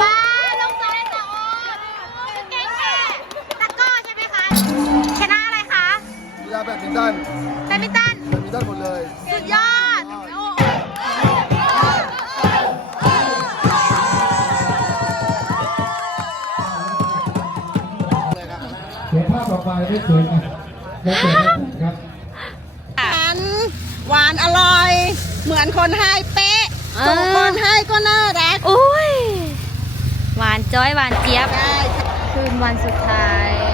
ว้าลงตัวได้ต่อโอ้เก่งแค่ตะกร้อใช่ไหมคะ ชนะอะไรคะกีฬาแบดมินตันแบดมินตัน แบดมินตันหมดเลยสุดยอด โอ้เดี๋ยวภาพต่อไปได้สวยนะแล้วเกิดได้ครับหวานหวานอร่อย เหมือนคนให้เป๊ะส่งคนให้ก็น่ารักอุ้ยหวาน จ้อยหวานเจี๊ยบ คืนวันสุดท้าย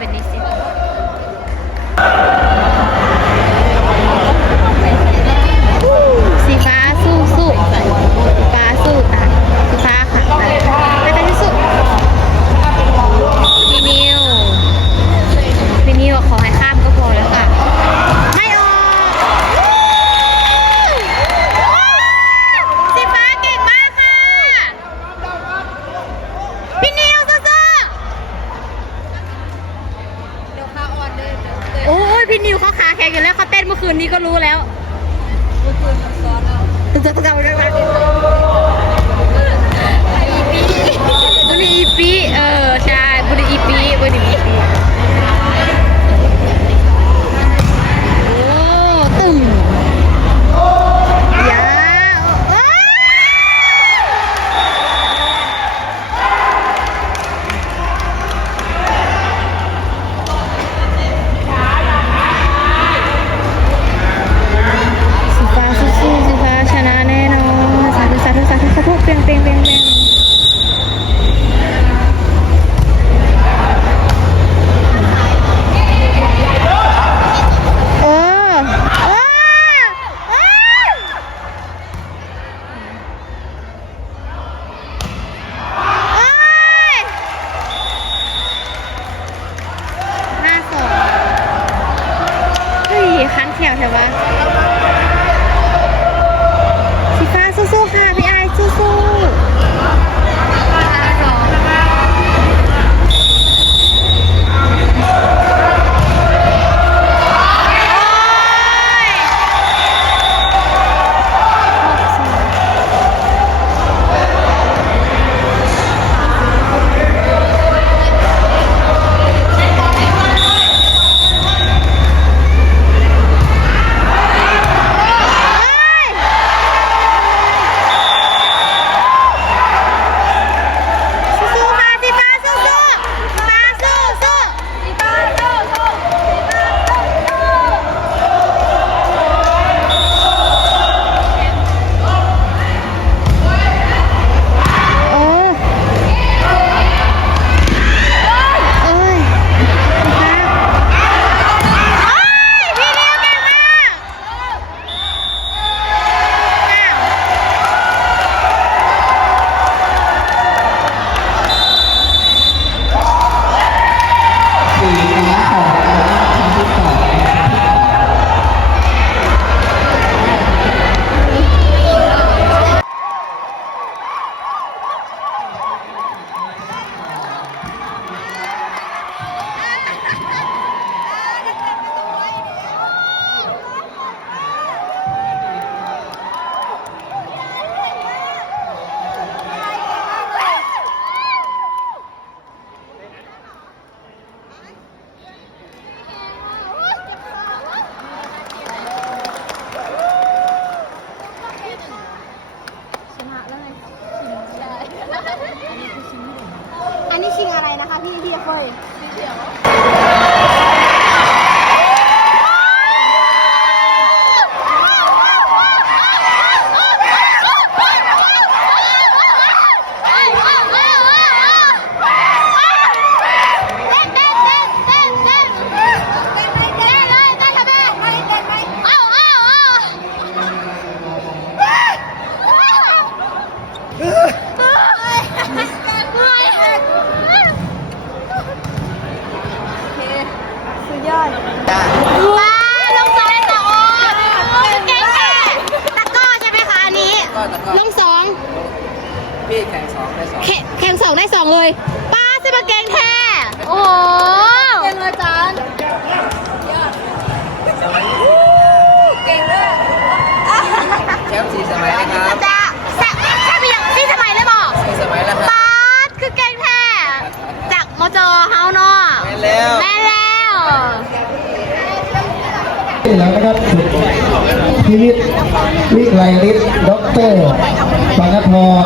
ม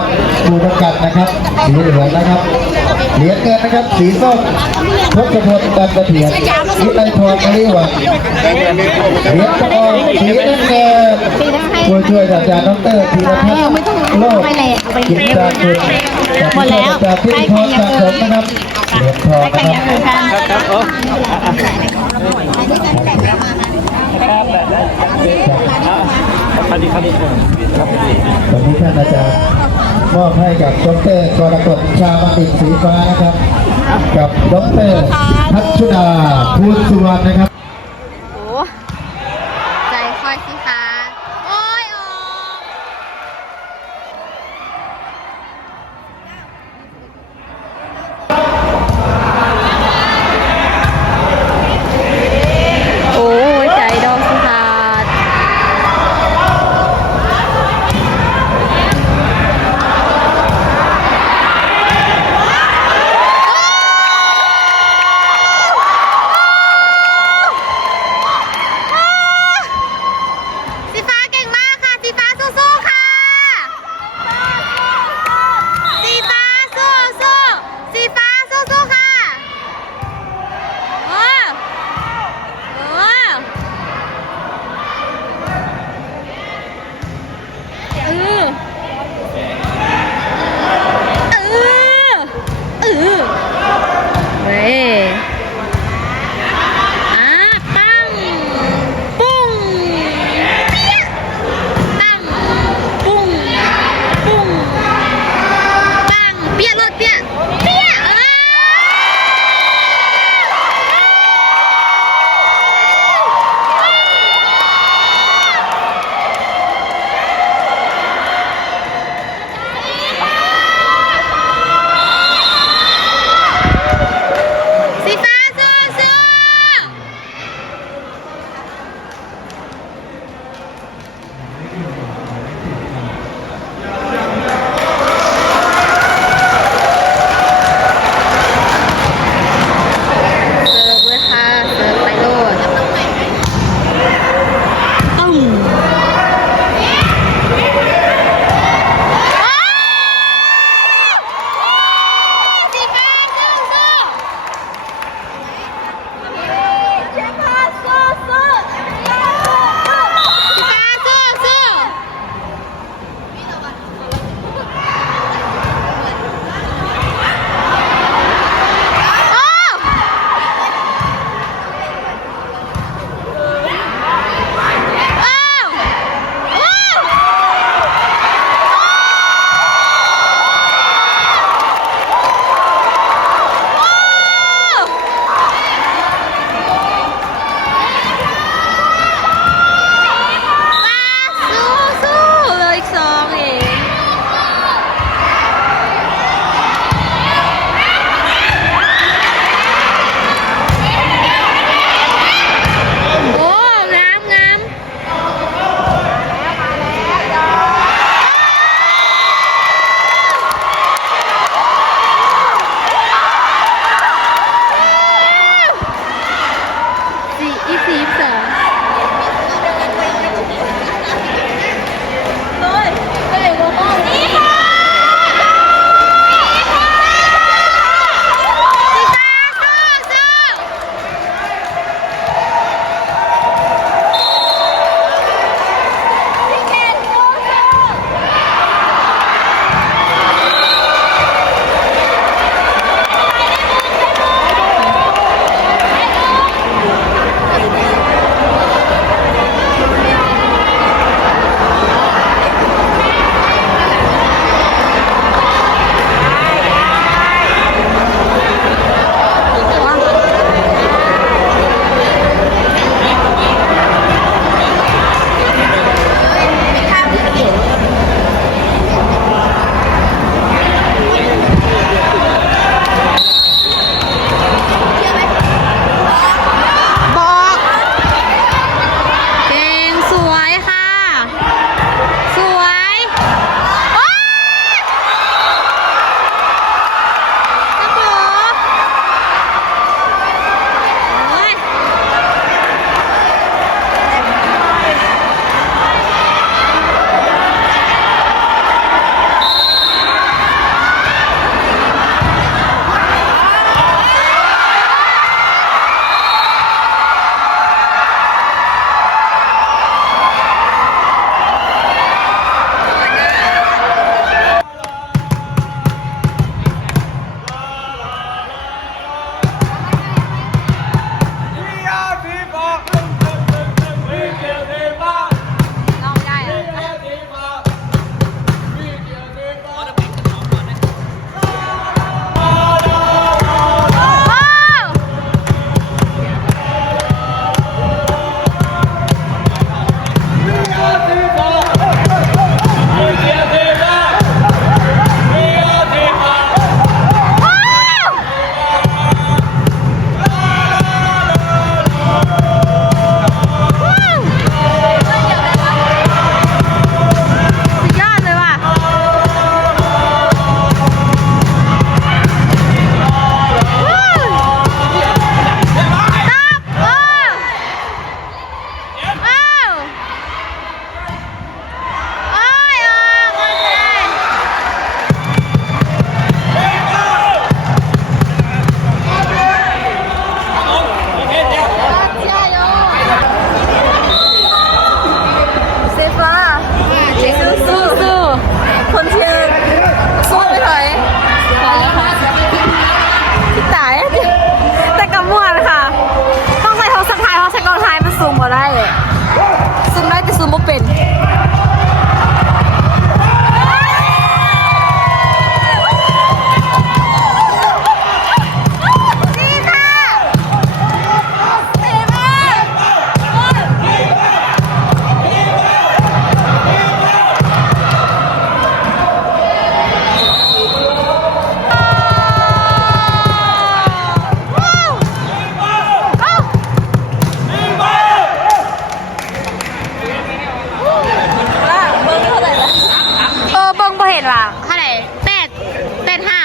านพรบูรกัดนะครับ สีเหลืองนะครับ เหรียญเงินนะครับ สีส้มทศพลดันเสถียรวิไลพรมริวันเหรียญทองสีน้ำเงินผู้ช่วยศาสตราจารย์ด็อกเตอร์ธีรพัฒน์โลกกิจการคุณหมดแล้วจากที่พรสะสมนะครับเหรียญทองนะครับวันนี้ท่านอาจารย์ มอบให้กับดรกรกฎชาบัณฑิตสีฟ้านะครับ กับดรพัชชุดาภูลสุวรรณนะครับ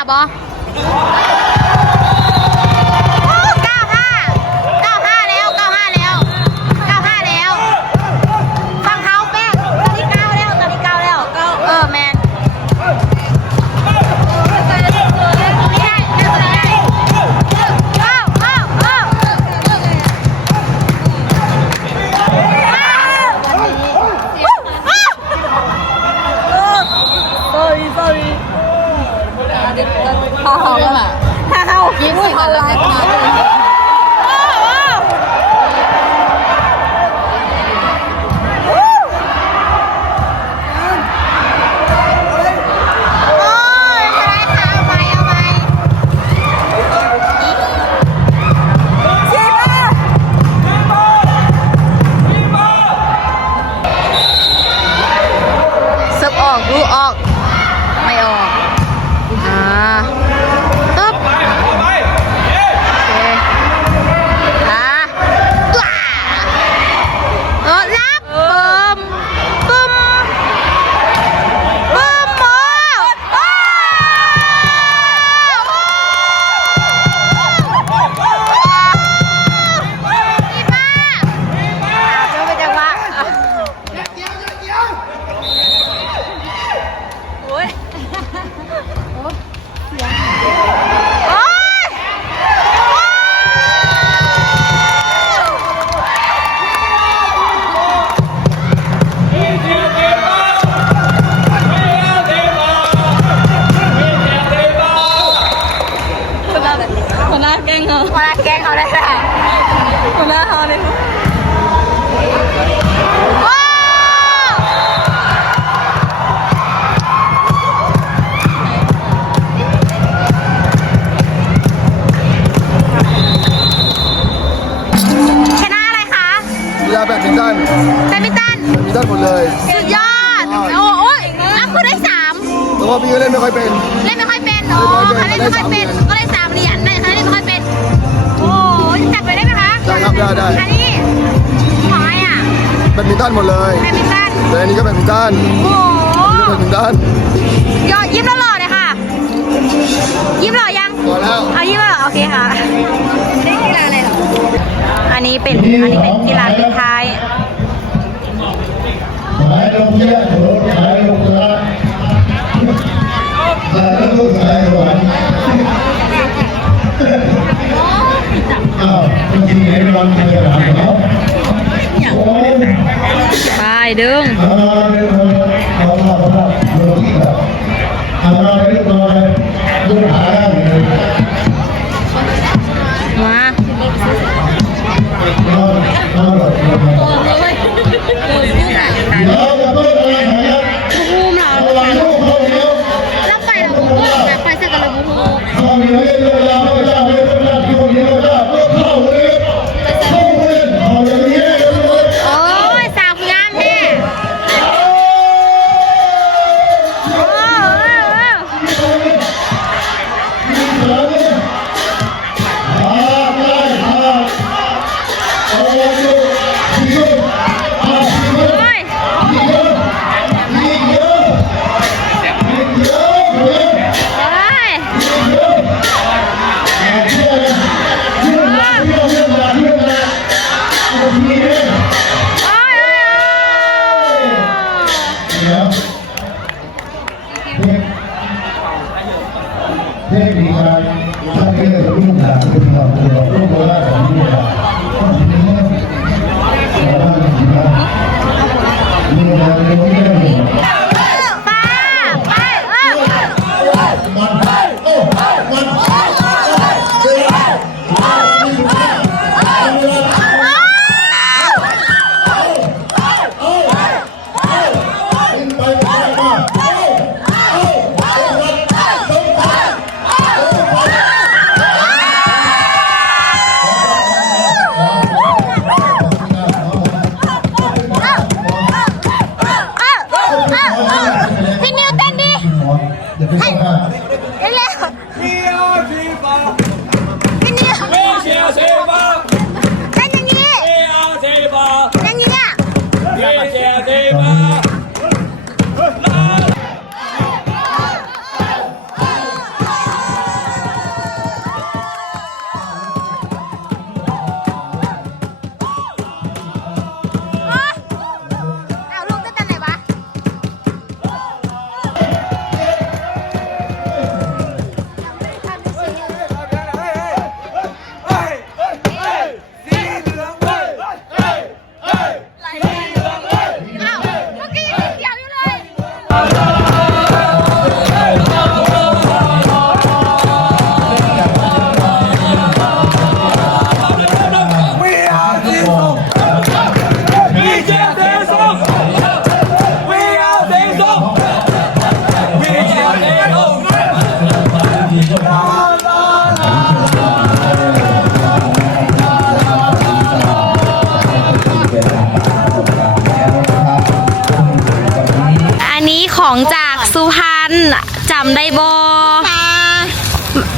吧 แบดมินตันแบดมินตันแบดมินตันหมดเลยสุดยอดโอ้โหอัพคือได้สามแต่ว่าพี่ก็เล่นไม่ค่อยเป็นเล่นไม่ค่อยเป็นอ๋อเขาเล่นไม่ค่อยเป็นก็เลยสามเหรียญได้เขาเล่นไม่ค่อยเป็นโอ้ยจับไปได้ไหมคะได้ครับได้ได้อันนี้ของอะไรอะแบดมินตันหมดเลยแบดมินตันแต่อันนี้ก็แบดมินตันโอ้โหอันนี้ก็แบดมินตันยอดยิ้มแล้วหล่อเลยค่ะยิ้มหล่อยัง พอแล้วเอายิ้มแล้วเหรอโอเคค่ะเล่นกีฬาอะไรเหรอ อันนี้เป็น อันนี้เป็นกีฬาปิดท้ายหายลงเยอะโหหายลงละหายลงหายหวานอ้าวจริงๆไอ้รอนเคยหลังเขาโอ้ยไปดึง สุพรรณจำได้บอปลา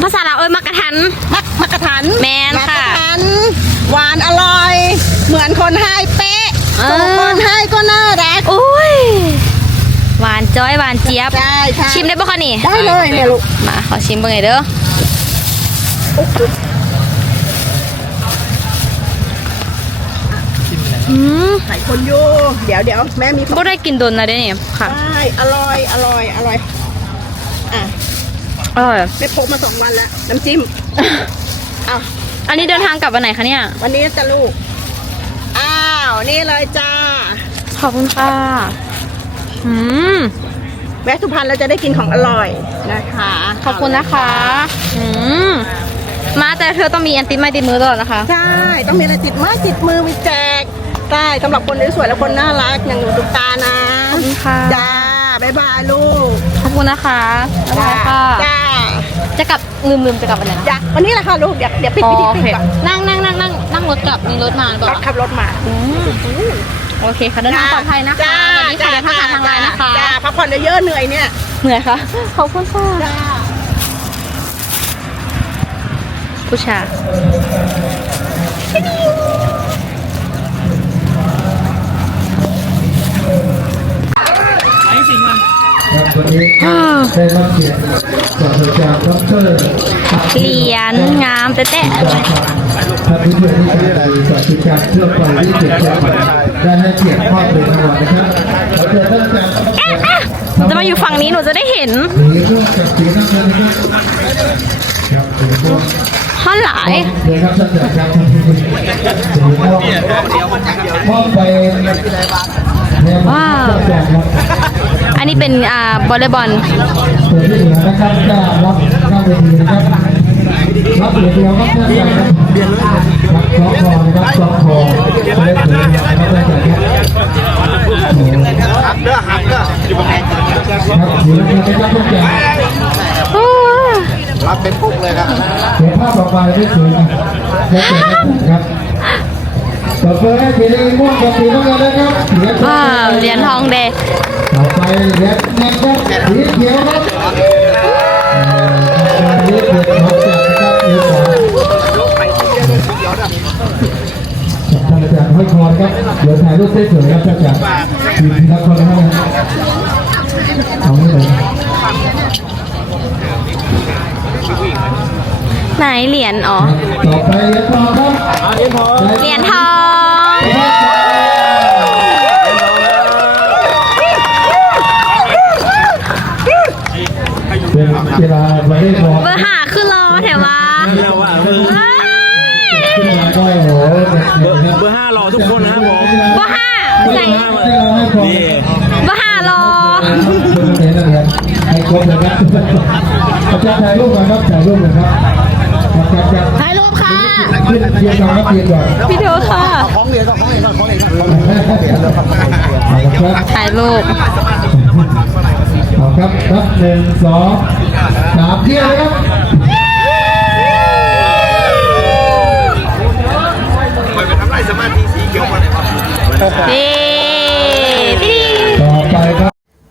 ภาษาลาวเอ้ยมักกะทัน มักมักกะทันแมนมักค่ะกะทัน หวานอร่อย เหมือนคนให้เป๊ะเออส่งคนให้ก็น่ารักโอ้ยหวานจ้อยหวานเจี๊ยบใช่ใช่ชิมได้ปะคะนี่ ได้เลยเนี่ยลูก มาขอชิมเบิ่งหน่อยเด้อ อืมหลายคนอยู่เดี๋ยวเดี๋ยวแม่มีก็ได้กินโดนนะเด้เนี่ยค่ะ ใช่อร่อย อร่อย อร่อย อะอร่อย ไม่พกมาสองวันแล้วน้ำจิ้มอ้าวอันนี้เดินทางกลับวันไหนคะเนี่ย วันนี้จะลูก อ้าว นี่เลยจ้า ขอบคุณค่ะอืมแวะสุพรรณเราจะได้กินของอร่อยนะคะ ขอบคุณนะคะ อืมมาแต่เธอต้องมีอันติดไม้ติดมือตลอดนะคะ ใช่ ต้องมีอะไรติดไม้ติดมือมีแจก ใช่สำหรับคนสวยๆและคนน่ารักอย่างหนูตุ๊กตานะขอบคุณค่ะ จ้าบ๊ายบายลูกขอบคุณนะคะบ๊ายบายค่ะจ้าจะกลับลืมลืมจะกลับวันไหนนะจ้าวันนี้แหละค่ะลูกเดี๋ยวเดี๋ยวปิดอ๋อพิธีโอปิดเคก่อนนั่งนั่งนั่งนั่งนั่งรถกลับมีรถมาหรือเปรล่าถขับรถมาอืมโอเคค่ะเดินทางปลอดภัยนะคะจ้าวันนี้ค่ะเดินทางทางไลน์นะคะ จ้าพักผ่อนเยอะๆเหนื่อยเนี่ย เหนื่อยค่ะ ขอบคุณค่ะจ้าผู้ชาย ครับ วันนี้ได้รับเกียรติจากอาจารย์ดรเหรียญงามแต่แต่ท่านผู้ช่วยที่การดีจากกิการเพื่อไปที่เกียรติได้ให้เกียรติมอบเป็นรางวัลนะครับขอเชิญท่านอาจารย์จะมาอยู่ฝั่งนี้หนูจะได้เห็นสีม่วงกับสีน้ำเงินนะครับครับสีม่วงห้อหลายเลยครับท่านอาจารย์ครับสีม่วงมอบไปว้าวแจกครับอั นนี้เป็นอ่าบอลเลย์บอลส่วนที่เหลือนะครับจะรับหน้าเวทีนะครับรับเหรียญเดียวครับท่านอาจารย์ครับรับสองคอนะครับสองคอจะได้ถือนะครับท่านอาจารย์ครับหักเด้อหักเด้อครับถือนะครับท่านอาจารย์โอ้รับเป็นปุ๊กเลยครับเดี๋ยวภาพต่อไปได้สวยนะแล้วเกิดครับ ต่อไปให้สีม่วงกับสีน้ำเงินนะครับเหรียญทอว้างวเหรียญทองแดงต่อไปเหรียญเงินครับสีเขียวครับเอ่อเหรียญเงินของจากนะครับเหรียญของท่านอาจารย์ห้อยคอครับเดี๋ยวถ่ายรูปสวยๆครับท่านอาจารย์ทีมนักคนนะครับเอาไม่เลยไหนเหรียญอ๋อต่อไปเหรียญทองครับเหรียญทอง เป็นกีฬาวอล เลย์บอลเบอร์หาขึ้นรอแถวว่าแล้วว่าเบอร์ขึ้นมาก็โอ้โหเด็กๆครับเบอร์ห้ารอทุกคนนะครับผมเบอร์ห้าไหนที่เราให้ความนี่เบอร์ห้ารอเรียนนักเรียนให้ครบเลยครับอาจารย์ถ่ายรูปก่อนครับถ่ายรูปเลยครับอาจารย์ถ่ายรูปค่ะขึ้นเรียนก่อนครับเรียนก่อนวิดีโอค่ะของเหรียญก็ของเหรียญก็ของเหรียญก็ของเหรียญเอาละครับถ่ายรูป เอาครับนับหนึ่งสองสามเที่ยวเลยครับนี่นี่ต่อไปครับ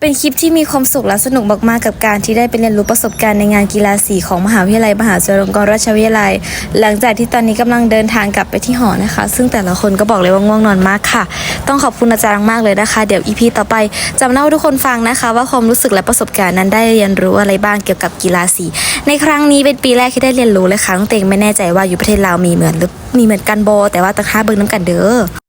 เป็นคลิปที่มีความสุขและสนุกมากๆกับการที่ได้ไปเรียนรู้ประสบการณ์ในงานกีฬาสีของมหาวิทยาลัยมหาจุฬาลงกรณราชวิทยาลัย หลังจากที่ตอนนี้กำลังเดินทางกลับไปที่หอนะคะ ซึ่งแต่ละคนก็บอกเลยว่าง่วงนอนมากค่ะ ต้องขอบคุณอาจารย์มากเลยนะคะ เดี๋ยวอีพีต่อไปจะมาเล่าให้ทุกคนฟังนะคะ ว่าความรู้สึกและประสบการณ์นั้นได้เรียนรู้อะไรบ้างเกี่ยวกับกีฬาสี ในครั้งนี้เป็นปีแรกที่ได้เรียนรู้เลยค่ะน้องเตงไม่แน่ใจว่าอยู่ประเทศลาวมีเหมือนหรือมีเหมือนกันโบ แต่ว่าต้องหาเบิ่งน้ำกันเด้อ